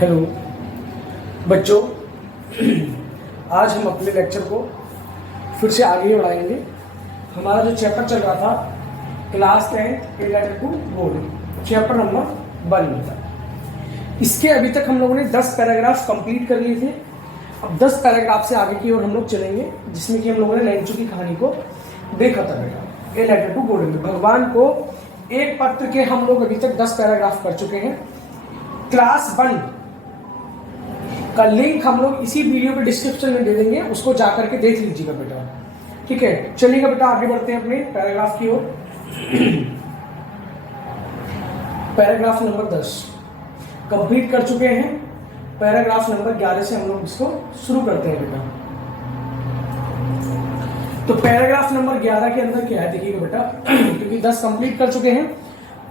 Hello बच्चों, आज हम अपने लेक्चर को फिर से आगे बढ़ाएंगे। हमारा जो चैप्टर चल रहा था class 10 related to board, chapter number 1 था। इसके अभी तक हम लोगों ने 10 पैराग्राफ कंप्लीट कर लिए थे। अब 10 पैराग्राफ से आगे की ओर हम लोग चलेंगे, जिसमें कि हम लोगों ने लैंचो की कहानी को देखा था बेटा। रिलेटेड टू बोर्ड में भगवान को एक पत्र के हम लोग अभी तक 10 पैराग्राफ कर चुके हैं। क्लास 1 का लिंक हम लोग इसी वीडियो के डिस्क्रिप्शन में दे देंगे, उसको जाकर के देख लीजिएगा बेटा। ठीक है, चलिएगा बेटा, आगे बढ़ते हैं अपने पैराग्राफ की ओर। पैराग्राफ नंबर 10 कंप्लीट कर चुके हैं। पैराग्राफ नंबर 11 से हम लोग इसको शुरू करते हैं बेटा। तो पैराग्राफ नंबर 11 के अंदर क्या है देखिएगा बेटा, क्योंकि 10 कंप्लीट कर चुके हैं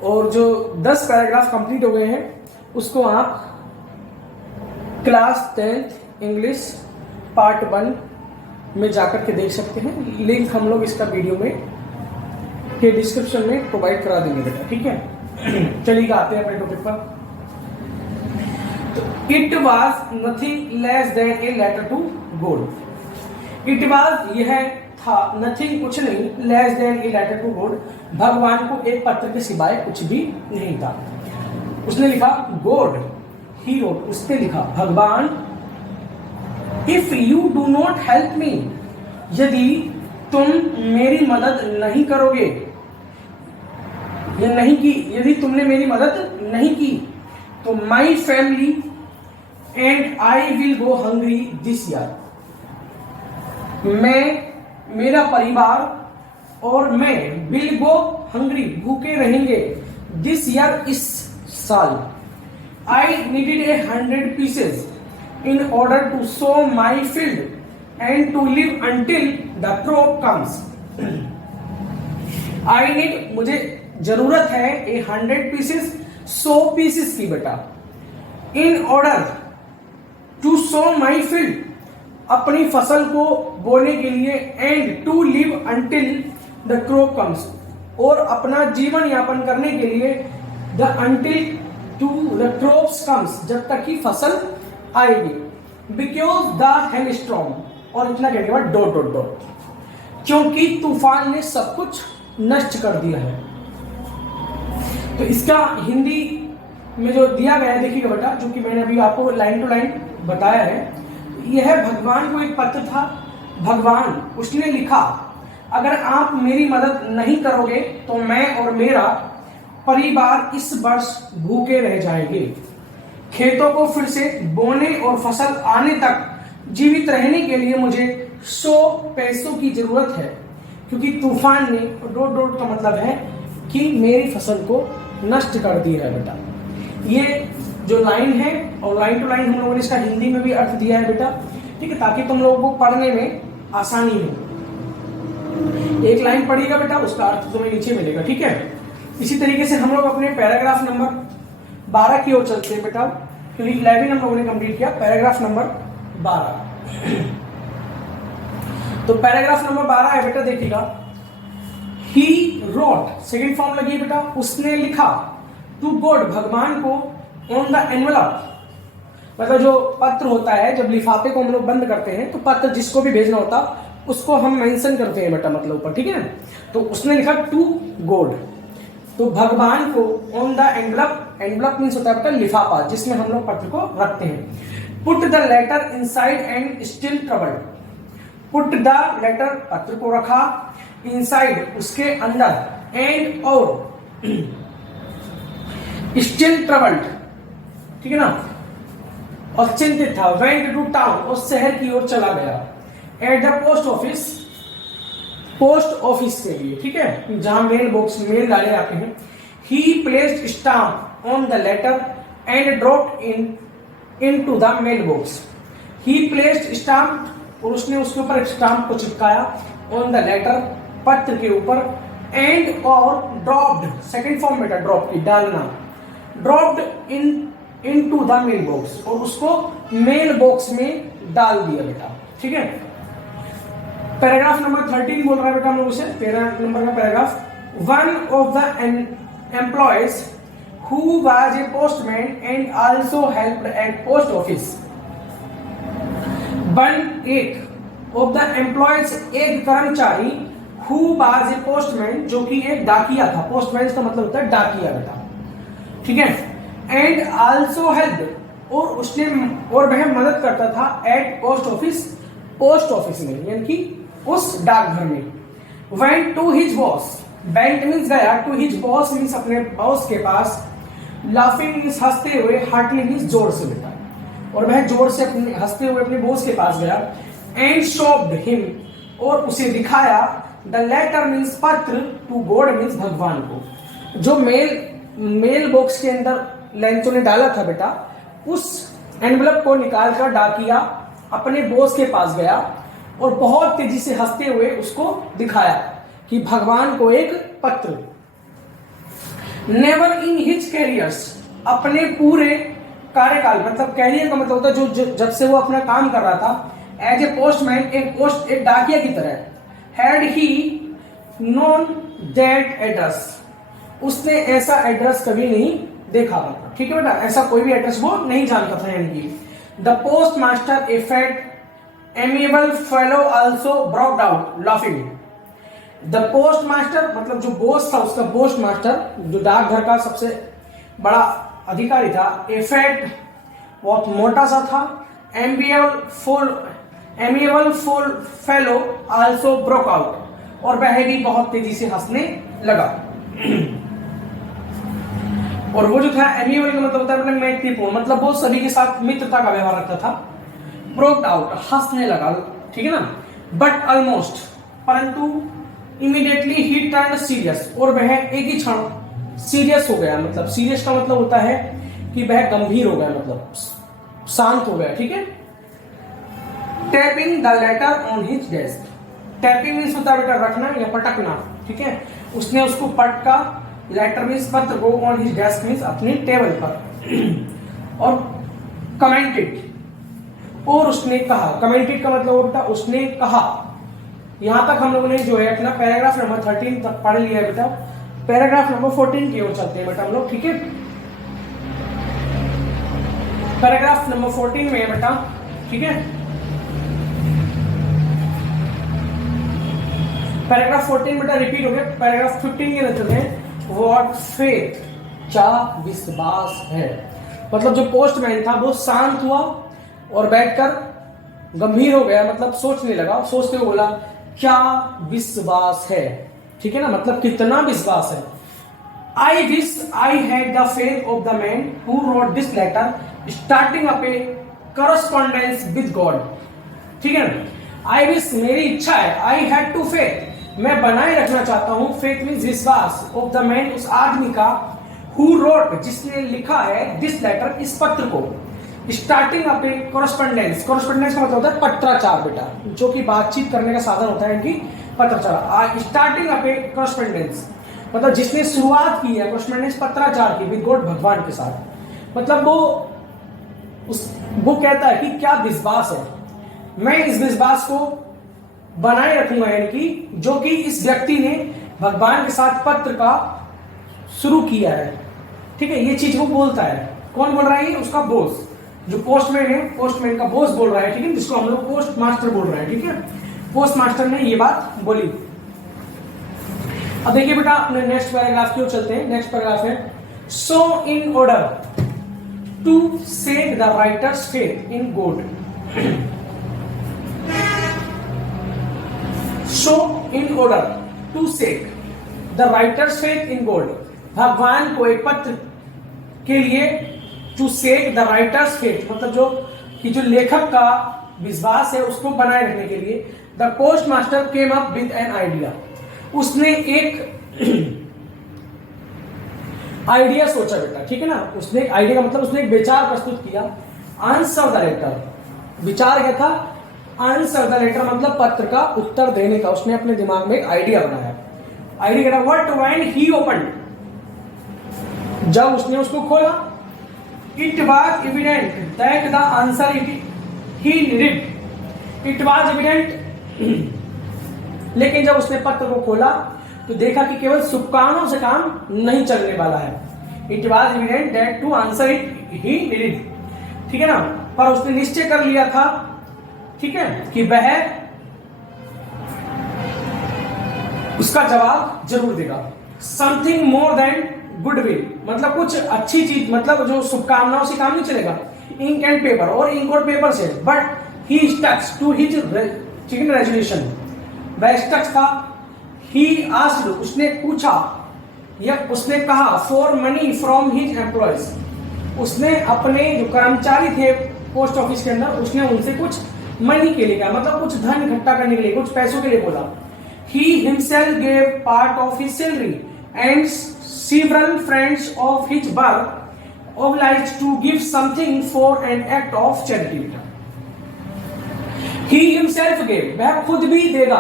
और जो 10 पैराग्राफ कंप्लीट हो गए हैं उसको आप क्लास 10th इंग्लिश पार्ट 1 में जाकर के देख सकते हैं। लिंक हम लोग इसका वीडियो में के डिस्क्रिप्शन में प्रोवाइड करा देंगे बेटा। ठीक है, चलिए आते हैं अपने टॉपिक पर। तो it was nothing less than a letter to God. It was यह था, नथिंग कुछ नहीं, less than a letter to God भगवान को एक पत्र के सिवाय कुछ भी नहीं था। उसने लिखा गॉड, ही रोट, उसने लिखा भगवान, if you do not help me, यदि तुम मेरी मदद नहीं करोगे या नहीं की, यदि तुमने मेरी मदद नहीं की तो my family and I will go hungry this year. मेरा परिवार और मैं विल गो हंग्री, भूखे रहेंगे, दिस ईयर, इस साल। I needed 100 pieces in order to sow my field and to live until the crop comes. I need, मुझे जरूरत है 100 pieces, 100 pieces की बेटा, in order to sow my field, अपनी फसल को बोने के लिए, and to live until the crop comes, और अपना जीवन यापन करने के लिए, the until to the crops comes, जब तक की फसल आएगी, because the hailstorm, और इतना कहने के बाद डॉट डॉट डॉट, क्योंकि तूफान ने सब कुछ नष्ट कर दिया है। तो इसका हिंदी में जो दिया गया है देखिएगा बेटा, जो कि मैंने अभी आपको लाइन टू लाइन बताया है। यह भगवान को एक पत्र था। भगवान, उसने लिखा, अगर आप मेरी मदद नहीं करोगे तो मैं और मेरा परिवार इस वर्ष भूखे रह जाएंगे। खेतों को फिर से बोने और फसल आने तक जीवित रहने के लिए मुझे 100 पैसों की जरूरत है, क्योंकि तूफान ने, डॉट डॉट का मतलब है कि मेरी फसल को नष्ट कर दिया है बेटा। ये जो लाइन है, और लाइन टू लाइन हम लोगों ने इसका हिंदी में भी अर्थ दिया है बेटा। ठीक है, ताकि तुम लोगों को पढ़ने में आसानी हो। एक लाइन पढ़िएगा बेटा, उसका अर्थ तुम्हें नीचे मिलेगा। ठीक है, इसी तरीके से हम लोग अपने पैराग्राफ नंबर 12 की ओर चलते हैं बेटा, क्योंकि 11 हम लोगों ने कंप्लीट किया। पैराग्राफ नंबर 12, तो पैराग्राफ नंबर 12 है बेटा, देखिएगा। ही रोट, सेकेंड फॉर्म लगी बेटा, उसने लिखा, टू गॉड, भगवान को, ऑन द एनवेलप, मतलब जो पत्र होता है, जब लिफाफे को हम लोग बंद करते हैं तो पत्र जिसको भी भेजना होता उसको हम मेंशन करते हैं बेटा, मतलब ऊपर। ठीक है, तो उसने लिखा टू गॉड, तो भगवान को, on the envelope, envelope means होता है आपका लिफाफा जिसमें हम लोग पत्र को रखते हैं। Put the letter inside and still troubled, put the letter, पत्र को रखा, इनसाइड, उसके अंदर, एंड, और, स्टिल ट्रबल्ड, ठीक है ना, और चिंतित था, वेंट टू टाउन, उस शहर की ओर चला गया, at the post office, post office के लिए, ठीक है, जहां मेल बॉक्स, मेल डाले जाते हैं। He placed stamp on the letter and dropped into the mail box. He placed stamp, और उसने उसके ऊपर स्टाम्प को चिपकाया, ऑन द लेटर, पत्र के ऊपर, एंड, और, ड्रॉप्ड, सेकेंड फॉर्म बेटा, ड्रॉप की, डालना, dropped into the mail box, और उसको मेल बॉक्स में डाल दिया बेटा। ठीक है, पैराग्राफ नंबर 13 बोल रहा है बेटा हम लोग उसे, 13 नंबर का paragraph. One of the employees who was a postman and also helped at post office. 1 of the employees, एक कर्मचारी who was a postman, जो कि एक डाकिया था. पोस्टमैन का मतलब होता है डाकिया बेटा, ठीक है. एंड आल्सो हेल्प, और उसने और वह मदद करता था at post office, post office में, यानी कि उस डाकघर में. Went to his boss, went means गया, टू हिज बॉस मीन्स अपने बॉस के पास, लाफिंग मीन्स हंसते हुए, हार्टली मीन्स जोर से बेटा, और वह जोर से अपने हंसते हुए अपने बॉस के पास गया. एंड शोप्ड हिम, और उसे दिखाया, द लेटर मीन्स पत्र, टू गॉड मीन्स भगवान को. जो मेल बॉक्स के अंदर लेंचो ने डाला था बेटा, उस एनवलप को निकालकर डाकिया अपने बॉस के पास गया और बहुत तेजी से हंसते हुए उसको दिखाया कि भगवान को एक पत्र. नेवर इन हिज कैरियर्स, अपने पूरे कार्यकाल, मतलब कैरियर का मतलब होता है जो जब से वो अपना काम कर रहा था एज ए पोस्टमैन, एक डाकिया की तरह, had he known that address, उसने ऐसा एड्रेस कभी नहीं देखा था. ठीक है बेटा, ऐसा कोई भी एड्रेस वो नहीं जानता था. यानी कि the post master, A fat amiable fellow, also brought out laughing. The post master मतलब जो बॉस था उसका, पोस्ट मास्टर जो डाकघर का सबसे बड़ा अधिकारी था, ए फैट बहुत मोटा सा था, amiable full fellow also broke out, और वह भी बहुत तेजी से हंसने लगा. और वो जो था एमिएबल का मतलब होता है अपने मैत्रीपूर्ण, मतलब वो सभी के साथ मित्रता का व्यवहार रखता था. ब्रोक आउट हंसने लगा, ठीक है ना. बट ऑलमोस्ट, परंतु इमीडिएटली ही टर्न सीरियस, और वह एक ही क्षण सीरियस हो गया. मतलब सीरियस का मतलब होता है कि वह गंभीर हो गया, मतलब शांत हो गया. ठीक है. Tapping the later on his desk, tapping means होता है बेटा रखना या पटकना. ठीक है. उसने उसको पटका, लेटर मीन्स पत्र को, ऑन हिज डेस्क मीन्स अपनी टेबल पर. और कमेंटेड, और उसने कहा. कमेंटेड का मतलब होता है उसने कहा. यहां तक हम लोगों ने जो है अपना पैराग्राफ नंबर 13 तक पढ़ लिया है बेटा. पैराग्राफ नंबर 14 की ओर चलते हैं बेटा हम लोग. ठीक है. पैराग्राफ नंबर 14 में है बेटा. ठीक है. पैराग्राफ 14 बेटा रिपीट हो गया. पैराग्राफ 15 के अंदर है व्हाट फेथ, क्या विश्वास है. मतलब जो पोस्टमैन था वो शांत हुआ और बैठकर गंभीर हो गया, मतलब सोचने लगा. सोचते हुए बोला क्या विश्वास है. ठीक है ना, मतलब कितना विश्वास है. I wish I had the faith of the man who wrote this letter starting up a correspondence with God. ठीक है ना. आई विश मेरी इच्छा है, आई हैड टू फेथ मैं बनाए रखना चाहता हूं, फेथ मीन्स विश्वास, ऑफ द मैन उस आदमी का, हु रोट जिसने लिखा है, दिस लेटर इस पत्र को, स्टार्टिंग अप ए कॉरेस्पॉन्डेंस. कॉरेस्पॉन्डेंस का मतलब होता है पत्राचार बेटा, जो कि बातचीत करने का साधन होता है कि पत्राचार. स्टार्टिंग अप ए कॉरेस्पॉन्डेंस मतलब जिसने शुरुआत की है कॉरेस्पॉन्डेंस पत्राचार की विद गॉड, भगवान के साथ. मतलब वो कहता है कि क्या विश्वास है, मैं इस विश्वास को बनाए रखूंगा, यानी कि जो कि इस व्यक्ति ने भगवान के साथ पत्र का शुरू किया है. ठीक है. ये चीज वो बोलता है. कौन बोल रहा है? उसका बॉस, जो पोस्टमैन है, पोस्टमैन का बॉस बोल रहा है. ठीक है. जिसको हम लोग पोस्ट मास्टर बोल रहे हैं. ठीक है. पोस्ट मास्टर ने ये बात बोली. अब देखिए बेटा अपने नेक्स्ट पैराग्राफ की ओर चलते हैं. नेक्स्ट पैराग्राफ है so in order to set the writer's faith in God. So in order to save the writer's faith in God, भगवान को एक पत्र के लिए, to save the writer's faith मतलब जो लेखक का विश्वास है उसको बनाए रखने के लिए, the postmaster came up with an idea. उसने एक आइडिया सोचा बेटा. ठीक है ना. उसने एक आइडिया का मतलब उसने एक विचार प्रस्तुत किया. आंसर द लेटर, विचार क्या था? आंसर द लेटर मतलब पत्र का उत्तर देने का. उसने अपने दिमाग में एक आइडिया बनाया. आइडिया क्या था? व्हाट व्हेन ही ओपनड, जब उसने उसको खोला, it was evident that the answer he needed. It was evident, लेकिन जब उसने पत्र को खोला तो देखा कि केवल शुभकामनाओं से काम नहीं चलने वाला है. It was evident that to answer it he needed, ठीक है ना, पर उसने निश्चय कर लिया था, ठीक है, कि वह उसका जवाब जरूर देगा। समथिंग मोर देन गुडविल, मतलब कुछ अच्छी चीज, मतलब जो शुभकामनाओं से काम नहीं चलेगा। इंक एंड पेपर, और इंक और पेपर से, but he sticks to his chicken resolution, वह स्टक था। ही आस्क्ड, उसने पूछा या उसने कहा, for money from his employees, उसने अपने जो कर्मचारी थे पोस्ट ऑफिस के अंदर, उसने उनसे कुछ मनी के लिए कहा, मतलब कुछ धन इकट्ठा करने के लिए, कुछ पैसों के लिए बोला। He himself gave part of his salary and several friends of his work obliged to give something for an act of charity. He himself gave, वह खुद भी देगा,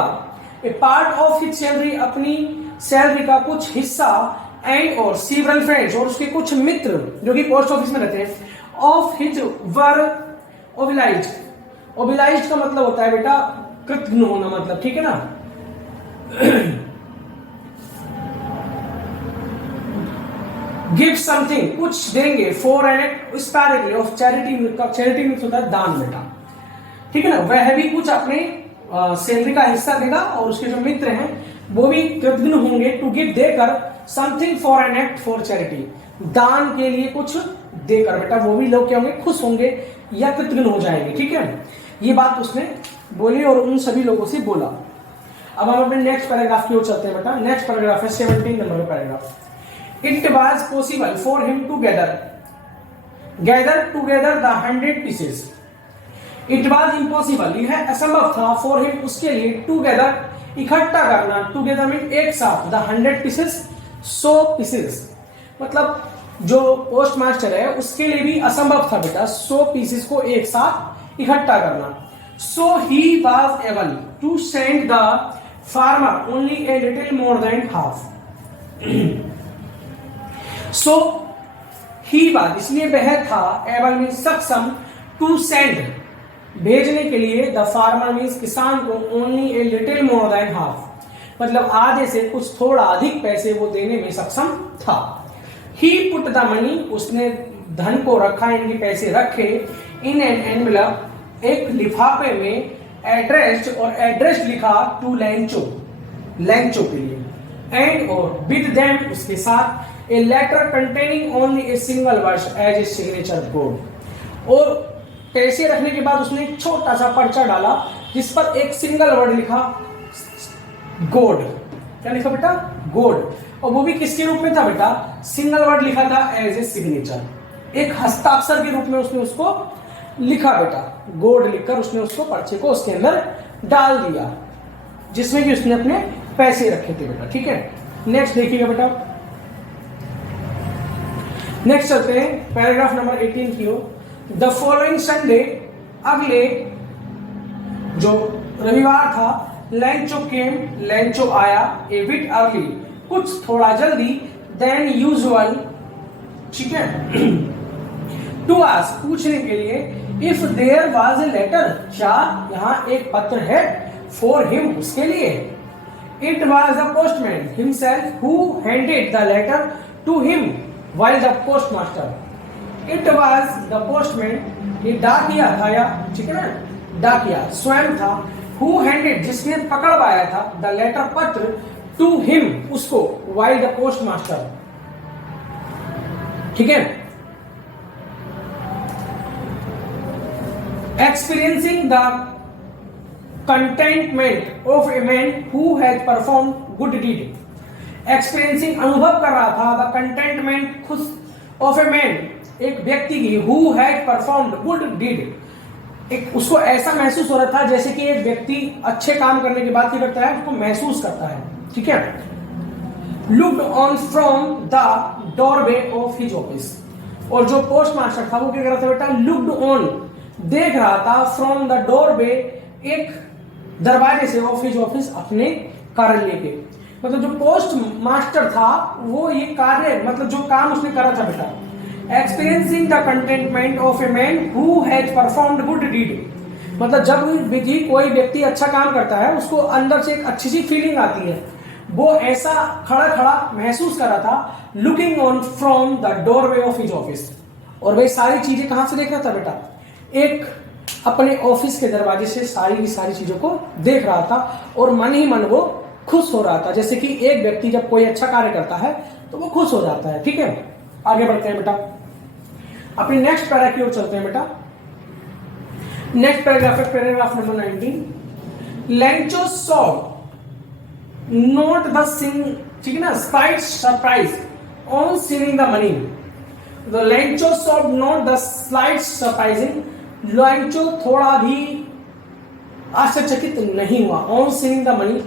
a part of his salary, अपनी सैलरी का कुछ हिस्सा, and और several friends, और उसके कुछ मित्र जो कि पोस्ट ऑफिस में रहते हैं, of his work obliged, obliged का मतलब होता है बेटा कृतघ्न होना, मतलब, ठीक है ना। गिव समथिंग, कुछ देंगे, for an act separately of charity का, चैरिटी मीन्स होता है दान बेटा, ठीक है ना। वह भी कुछ अपने सैलरी का हिस्सा देगा, और उसके जो मित्र हैं वो भी कृतघ्न होंगे, टू गिव, देकर, something for an act for charity, दान के लिए कुछ देकर बेटा वो भी लोग क्या होंगे, खुश होंगे या कृतघ्न हो जाएंगे, ठीक है। ये बात उसने बोली और उन सभी लोगों से बोला। अब हम अपने नेक्स्ट पैराग्राफ की ओर चलते हैं बेटा। नेक्स्ट पैराग्राफ है 17 नंबर का paragraph. It was possible for him to gather together the 100 pieces। It was impossible, यह असंभव था, फॉर हिम, उसके लिए, टुगेदर, इकट्ठा करना, टुगेदर मीन एक साथ, द 100 pieces, 100 pieces, मतलब जो पोस्ट मास्टर है उसके लिए भी असंभव था बेटा 100 pieces को एक साथ इकट्ठा करना। So he was able to send the farmer only a little more than half. So he was, इसलिए वह था, able means सक्षम, to send, भेजने के लिए, the farmer means किसान को, only a little more than half, मतलब आधे से कुछ थोड़ा अधिक पैसे वो देने में सक्षम था। He put the money, उसने धन को रखा, इनके पैसे रखे, in an envelope, एक लिफाफे में, एड्रेस, और एड्रेस लिखा टू लैंचो, लैंचो के लिए, एंड और विद देम, उसके साथ, a letter containing only a single word as a signature code, और पैसे रखने के बाद उसने एक छोटा सा पर्चा डाला जिस पर एक सिंगल वर्ड लिखा, गोड, क्या लिखा बेटा, गोड, और वो भी किसके रूप में था बेटा, सिंगल वर्ड लिखा था एज ए सिग्नेचर, एक हस्ताक्षर के रूप में उसने उसको लिखा बेटा, गोड लिखकर उसने उसको पर्चे को उसके अंदर डाल दिया, जिसमें कि उसने अपने पैसे रखे थे बेटा, ठीक है। नेक्स्ट देखिएगा बेटा, नेक्स्ट चलते हैं पैराग्राफ नंबर 18 की ओर। द फॉलोइंग संडे, अगले जो रविवार था, लैंचो केम, लैंचो आया, ए बिट अर्ली, कुछ थोड़ा जल्दी, देन यूजुअल, ठीक है, टू आस्क, पूछने के लिए, if there was a letter, क्या यहाँ एक पत्र है, फॉर हिम, उसके लिए। It was the postman himself who handed the letter to him while the postmaster. It was the postman, ये डाकिया था, या ठीक है ना, डाकिया स्वयं था, हु हैंडेड, जिसने पकड़वाया था, द लेटर, पत्र, टू हिम, उसको, व्हाइल द पोस्टमास्टर, ठीक है। Experiencing the contentment of a man who has performed good deed, experiencing, अनुभव कर रहा था, the contentment, खुश, of a man, एक व्यक्ति की, who has performed good deed, एक उसको ऐसा महसूस हो रहा था जैसे कि एक व्यक्ति अच्छे काम करने के बाद क्या करता है, उसको महसूस करता है, ठीक है। Looked on from the doorway of his office, और जो पोस्ट मास्टर था वो क्या कर रहा था बेटा, looked on, देख रहा था, फ्रॉम द डोरवे, एक दरवाजे से, ऑफ हिज ऑफिस, अपने कार्यालय के, मतलब जो पोस्ट मास्टर था वो ये कार्य, मतलब जो काम उसने करा था बेटा। Experiencing the contentment of a man who has performed good deed, मतलब जब कोई व्यक्ति अच्छा काम करता है उसको अंदर से एक अच्छी सी फीलिंग आती है, वो ऐसा खड़ा खड़ा महसूस कर रहा था, looking on from the doorway of his office. और वही सारी चीजें कहां से देख रहा था बेटा? एक अपने ऑफिस के दरवाजे से सारी की सारी चीजों को देख रहा था और मन ही मन वो खुश हो रहा था। जैसे कि एक व्यक्ति जब कोई अच्छा कार्य करता है तो वो खुश हो जाता है। ठीक है, आगे बढ़ते हैं बेटा, अपनी नेक्स्ट पैरा की ओर चलते हैं बेटा। नेक्स्ट पैराग्राफ है paragraph number 19। Lencho saw not the thing, ठीक है ना, spite surprise on seeing the money. The Lencho saw not the slight surprising, Lencho थोड़ा भी आश्चर्यचकित नहीं हुआ ऑन सीइंग द मनी,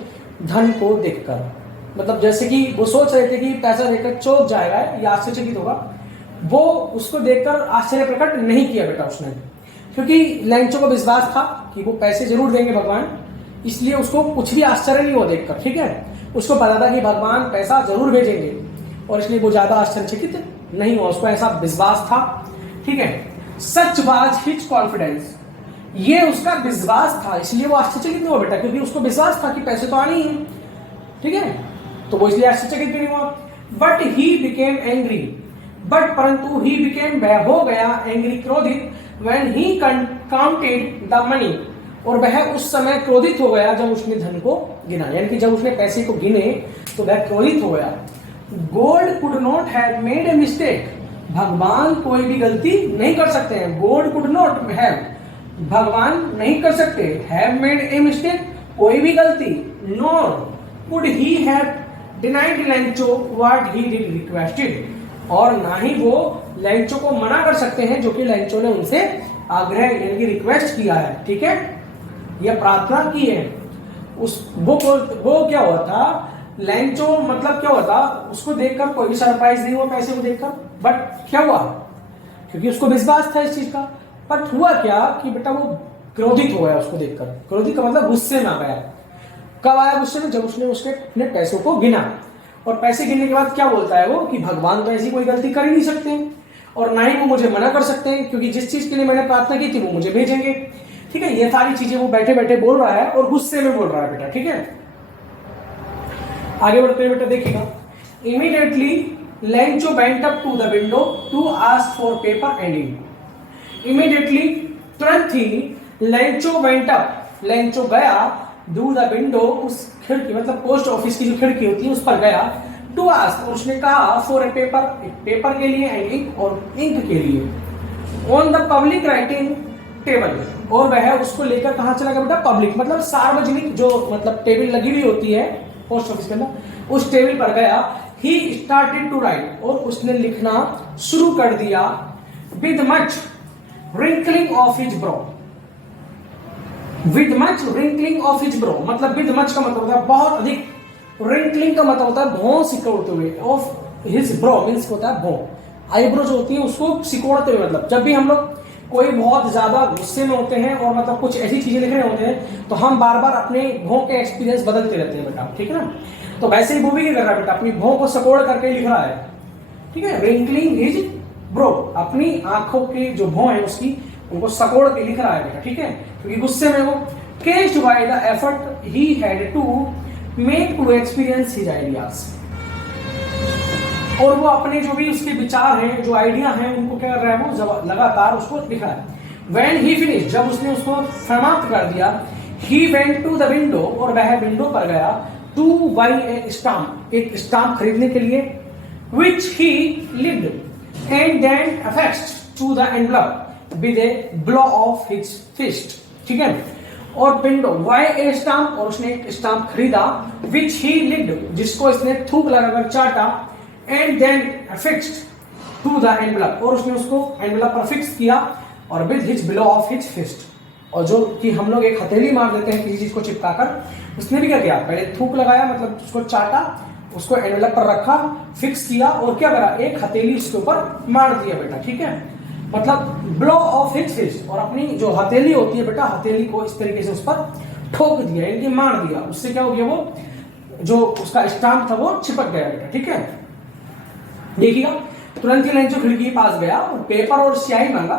धन को देखकर। मतलब जैसे कि वो सोच रहे थे कि पैसा देकर चौंक जाएगा या आश्चर्यचकित होगा, वो उसको देखकर आश्चर्य प्रकट नहीं किया बेटा उसने, क्योंकि लेंचो को विश्वास था कि वो पैसे जरूर देंगे भगवान, इसलिए उसको कुछ भी आश्चर्य नहीं हुआ देखकर। ठीक है, उसको पता था कि भगवान पैसा जरूर भेजेंगे और इसलिए वो ज्यादा आश्चर्यचकित नहीं हुआ, उसको ऐसा विश्वास था। ठीक है, सच वाज हिज कॉन्फिडेंस, ये उसका विश्वास था, इसलिए वो आश्चर्यचकित नहीं हुआ बेटा, क्योंकि उसको विश्वास था कि पैसे तो आने ही हैं। ठीक है, तो वो इसलिए आश्चर्यचकित नहीं हुआ। But he became angry, but परंतु ही बिकेम, वह हो गया एंग्री, क्रोधित, when he counted the money, और वह उस समय क्रोधित हो गया जब उसने धन को गिना, यानी कि जब उसने पैसे को गिने तो वह क्रोधित हो गया। God could not have made a mistake, भगवान कोई भी गलती नहीं कर सकते हैं। गॉड कुड नॉट हैव, भगवान नहीं कर सकते, हैव मेड ए मिस्टेक, कोई भी गलती, nor could he have denied Lencho what he did requested, और ना ही वो लेंचो को मना कर सकते हैं जो कि लेंचो ने उनसे आग्रह यानी कि रिक्वेस्ट किया है। ठीक है, यह प्रार्थना की है। वो क्या हुआ था, लेंचो मतलब क्या हुआ था, उसको देखकर कोई भी सरप्राइज नहीं हुआ पैसे को देखकर, बट क्या हुआ, क्योंकि उसको विश्वास था इस चीज का। बट हुआ क्या कि बेटा वो क्रोधित हो गया उसको देखकर। क्रोधित का मतलब गुस्से में आ गया। कब आया गुस्से में? जब उसने उसके अपने पैसों को गिना, और पैसे गिनने के बाद क्या बोलता है वो कि भगवान तो ऐसी कोई गलती कर ही नहीं सकते और ना ही वो मुझे मना कर सकते हैं, क्योंकि जिस चीज के लिए मैंने प्रार्थना की थी वो मुझे भेजेंगे। ठीक है, ये सारी चीजें वो बैठे बैठे बोल रहा है और गुस्से में बोल रहा है बेटा। ठीक है, आगे बढ़ते हैं बेटा, देखिएगा। Immediately Lencho went up to the window to ask for paper and ink. Immediately, तुरंत ही, लेंचो वेंट अप, लेंचो गया, टू द विंडो, उस खिड़की मतलब पोस्ट ऑफिस की जो खिड़की होती है उस पर गया, टू आस्क, और उसने कहा फॉर ए पेपर, पेपर के लिए, एंड इंक, और इंक के लिए, on the public writing table, और वह उसको लेकर कहां चला गया बेटा? पब्लिक मतलब सार्वजनिक जो मतलब टेबल लगी हुई होती है पोस्ट ऑफिस के अंदर, उस टेबल पर गया। ही स्टार्टेड टू राइट, और उसने लिखना शुरू कर दिया, with much wrinkling of his bro, with much wrinkling of his bro, मतलब विद मच का मतलब होता है बहुत अधिक, रिंकलिंग का मतलब होता है भौं सिकोड़ते हुए, ऑफ हिज ब्रो मीन्स होता है भौं, आईब्रो जो होती है उसको सिकोड़ते हुए। मतलब जब भी हम लोग कोई बहुत ज्यादा गुस्से में होते हैं और मतलब कुछ ऐसी चीजें लिख रहे होते हैं तो हम बार बार अपने भौं के एक्सपीरियंस बदलते रहते हैं बेटा। ठीक है ना, तो वैसे ही वो भी क्या कर रहा है बेटा, अपनी भौं को सपोर्ट करके लिख रहा है। ठीक है, रिंकलिंग हिज ब्रो, अपनी आंखों की जो भौं है उसकी उनको सकोड़ के लिख रहा है बेटा। ठीक है, क्योंकि गुस्से में वो, caused by the effort he had to make to experience his ideas, और वो अपने जो भी उसके विचार हैं, जो आइडिया हैं, उनको क्या कर रहा है वो लगातार उसको लिख रहा है। When he finished, जब उसने उसको समाप्त कर दिया, he went to the window, और वह विंडो पर गया, to buy a stamp, एक स्टाम्प खरीदने के लिए, which he licked and then affixed to the envelope with a blow of his fist। ठीक है, और विंडो, why a stamp, और उसने एक स्टाम्प खरीदा, which he licked, जिसको इसने थूक लगाकर चाटा, and then affixed to the envelope, और उसने उसको एनवेलप पर फिक्स किया, और with his blow of his fist, और जो कि हम लोग एक हथेली मार देते हैं किसी चीज को चिपकाकर, उसने भी क्या किया, पहले थूक लगाया मतलब उसको चाटा, उसको एनवेलप पर रखा, फिक्स किया, और क्या करा, एक हथेली उसके ऊपर मार दिया बेटा। ठीक है, मतलब ब्लो ऑफ हिज फिस्ट, और अपनी जो हथेली होती है बेटा, हथेली को इस तरीके से उस पर ठोक दिया, यानी कि मार दिया। उससे क्या हो गया, वो जो उसका स्टाम्प था वो चिपक गया बेटा। ठीक है, देखिएगा, तुरंत ही लेंचो खिड़की के पास गया और पेपर और स्याही मांगा,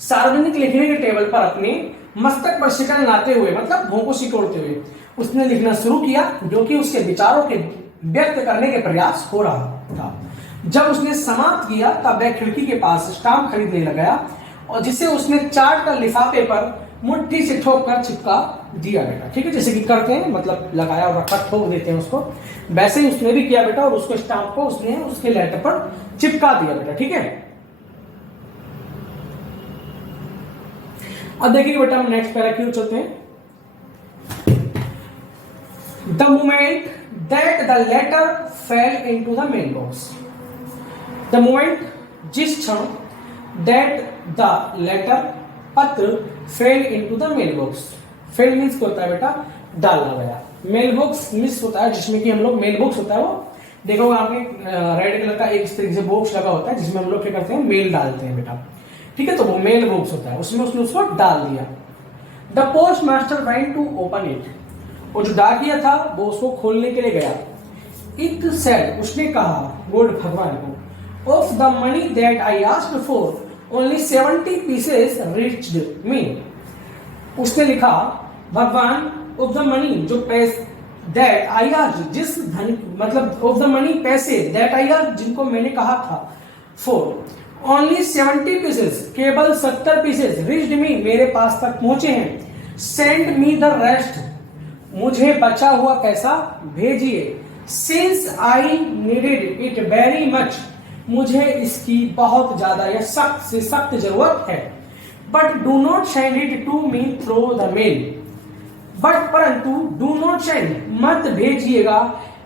सार्वजनिक लिखने के टेबल पर अपने मस्तक पर शिकन लाते हुए मतलब भौं को सिकोड़ते हुए उसने लिखना शुरू किया, जो कि उसके विचारों के व्यक्त करने के प्रयास हो रहा था। जब उसने समाप्त किया तब वह खिड़की के पास स्टाम्प खरीदने लग गया और जिसे उसने चार्ट का लिफाफे पर मुट्ठी से ठोक कर चिपका दिया बेटा। ठीक है, जैसे कि करते हैं, मतलब लगाया और रखा ठोक देते हैं उसको, वैसे ही उसने भी किया बेटा और उसको स्टाम्प को उसने उसके लेटर पर चिपका दिया बेटा। ठीक है, अब देखिए बेटा हम नेक्स्ट पैरा की ओर चलते हैं। The moment that the letter fell into the mail box. The moment, जिस क्षण, दैट द लेटर, पत्र, fell into the mail box. Fell means क्या होता है बेटा, डाला गया। मेल बॉक्स मीन्स होता है जिसमें कि हम लोग, मेल बॉक्स होता है वो, देखोगे आपने रेड कलर का एक इस तरीके से बॉक्स लगा होता है जिसमें हम लोग क्या करते हैं, मेल डालते हैं बेटा। ठीक है, तो वो मेल बॉक्स होता है, उसमें उसने उसको डाल दिया। The post master went to open it. वो जो डाकिया था वो उसको खोलने के लिए गया। इट सेड, उसने कहा, गॉड, भगवान को, of the money that I asked for only 70 pieces reached me. उसने लिखा, भगवान, ऑफ द मनी, जो पैसे, दैट आई आस्क्ड, जिस धन, मतलब ऑफ द मनी, पैसे, दैट आई आस्क्ड, जिनको मैंने कहा था, फॉर ओनली 70 पीसेस, केवल 70 पीसेस, रीच्ड मी, मेरे पास तक पहुंचे हैं। सेंड मी द रेस्ट, मुझे बचा हुआ पैसा भेजिए। Since I needed it very much, मुझे इसकी बहुत ज्यादा या सख्त से सख्त जरूरत है। But do not send it to me through the mail, but परंतु डू नॉट सेंड, मत भेजिएगा,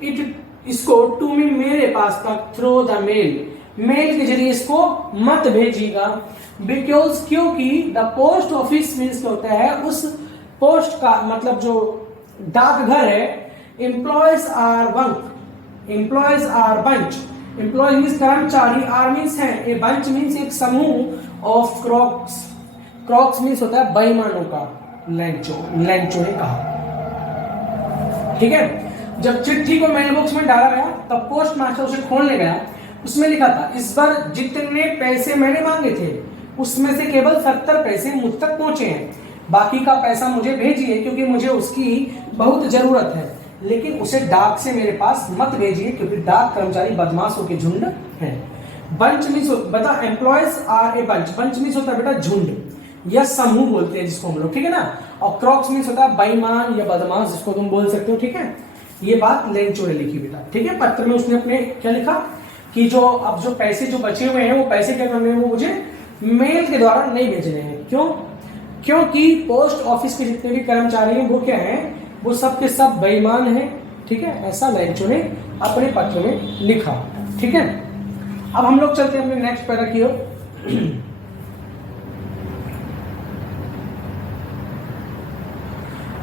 इट, इसको, टू मी, मेरे पास तक, थ्रू द मेल, मेल के जरिए इसको मत भेजिएगा। बिकॉज, क्योंकि द पोस्ट ऑफिस मीन्स होता है, उस पोस्ट का मतलब जो डाकघर है, employees are bunk, employees are bunch, employee means कर्मचारी, आर मीन्स है, ए बंच मीन्स एक समूह, ऑफ क्रॉक्स, क्रॉक्स मीन्स होता है बेईमानों का, लैंचो, लैंचो ने कहा। ठीक है, जब चिट्ठी को मेल बॉक्स में डाला गया तब पोस्ट मास्टर उसे खोलने गया। उसमें लिखा था, इस बार जितने पैसे मैंने मांगे थे उसमें से केवल 70 पैसे मुझ तक पहुंचे हैं, बाकी का पैसा मुझे भेजिए क्योंकि मुझे उसकी बहुत जरूरत है, लेकिन उसे डाक से मेरे पास मत भेजिए क्योंकि डाक कर्मचारी बदमाशों के झुंड हैं। बंच मीन्स, बता, employees are a bunch, bunch means होता है बेटा झुंड या समूह बोलते हैं जिसको हम लोग, ठीक है ना। और क्रॉक्स मीन्स होता है बेईमान या बदमाश, जिसको तुम बोल सकते हो। ठीक है, ये बात लेंचो ने लिखी बेटा। ठीक है, पत्र में उसने अपने क्या लिखा कि जो अब जो पैसे जो बचे हुए हैं वो पैसे क्या करने हैं, वो मुझे मेल के द्वारा नहीं भेजने हैं। क्यों? क्योंकि पोस्ट ऑफिस के जितने भी कर्मचारी हैं वो क्या हैं, वो सब के सब बेईमान हैं। ठीक है, ऐसा लेंचो ने अपने पत्र में लिखा। ठीक है, अब हम लोग चलते हैं अपने नेक्स्ट पैरा की ओर।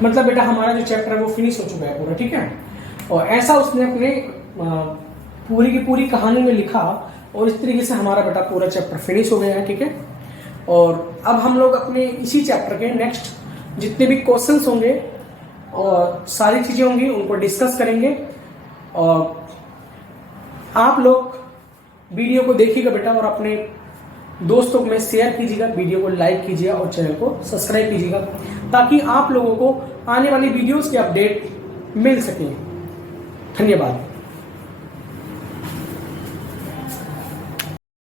मतलब बेटा हमारा जो चैप्टर है वो फिनिश हो चुका है पूरा। ठीक है, और ऐसा उसने अपने पूरी की पूरी कहानी में लिखा और इस तरीके से हमारा बेटा पूरा चैप्टर फिनिश हो गया है। ठीक है, और अब हम लोग अपने इसी चैप्टर के नेक्स्ट जितने भी क्वेश्चंस होंगे और सारी चीजें होंगी उनको डिस्कस करेंगे। और आप लोग वीडियो को देखिएगा बेटा और अपने दोस्तों में शेयर कीजिएगा, वीडियो को लाइक कीजिएगा और चैनल को सब्सक्राइब कीजिएगा ताकि आप लोगों को आने वाली वीडियोस के अपडेट मिल सके। धन्यवाद।